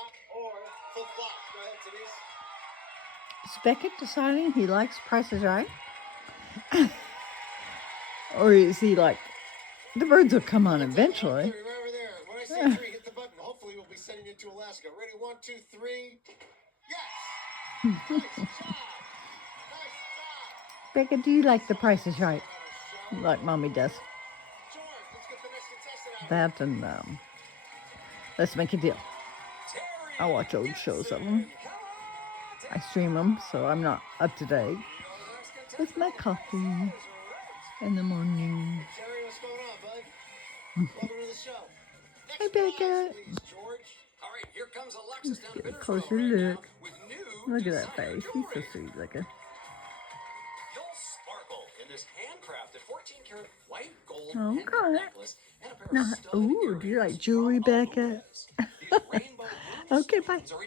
flop or flip-flop. Go ahead, Denise. Is Beckett deciding he likes Price is Right? Or is he like, the birds will come on eventually? Right over there. When I say three, hit the button. Hopefully, we'll be sending you to Alaska. Ready? 1, 2, 3. Yes. Nice job. Nice job. Beckett, do you like the Price is Right? Like Mommy does. George, let's get the next contestant out. That and Let's Make a Deal. I watch old shows of them. I stream them, so I'm not up to date. With my coffee in the morning. Terry, what's going on, bud? Welcome to the show. Hey, Beckett. Please, George. All right, here comes Alexis down to Get a Bittersville closer right now look. with new Look at that designer face. He's so jewelry. sweet looking. You'll sparkle in this handcrafted 14-karat white gold Okay. pendant necklace and a pair Now, of stunning ooh, do you like earrings jewelry, from Beckett? Always. These rainbow moon Okay, bye. stones are